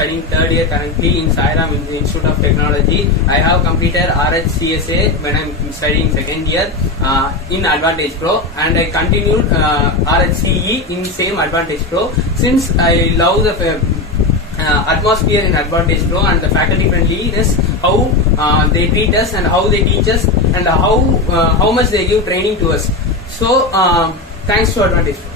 studying third year currently in Sairam Institute of Technology. I have completed RHCSA when I'm studying second year in Advantage Pro, and I continued RHCE in same Advantage Pro. Since I love the atmosphere in Advantage Pro and the faculty friendliness, how they treat us and how they teach us, and how much they give training to us. So thanks to Advantage Pro.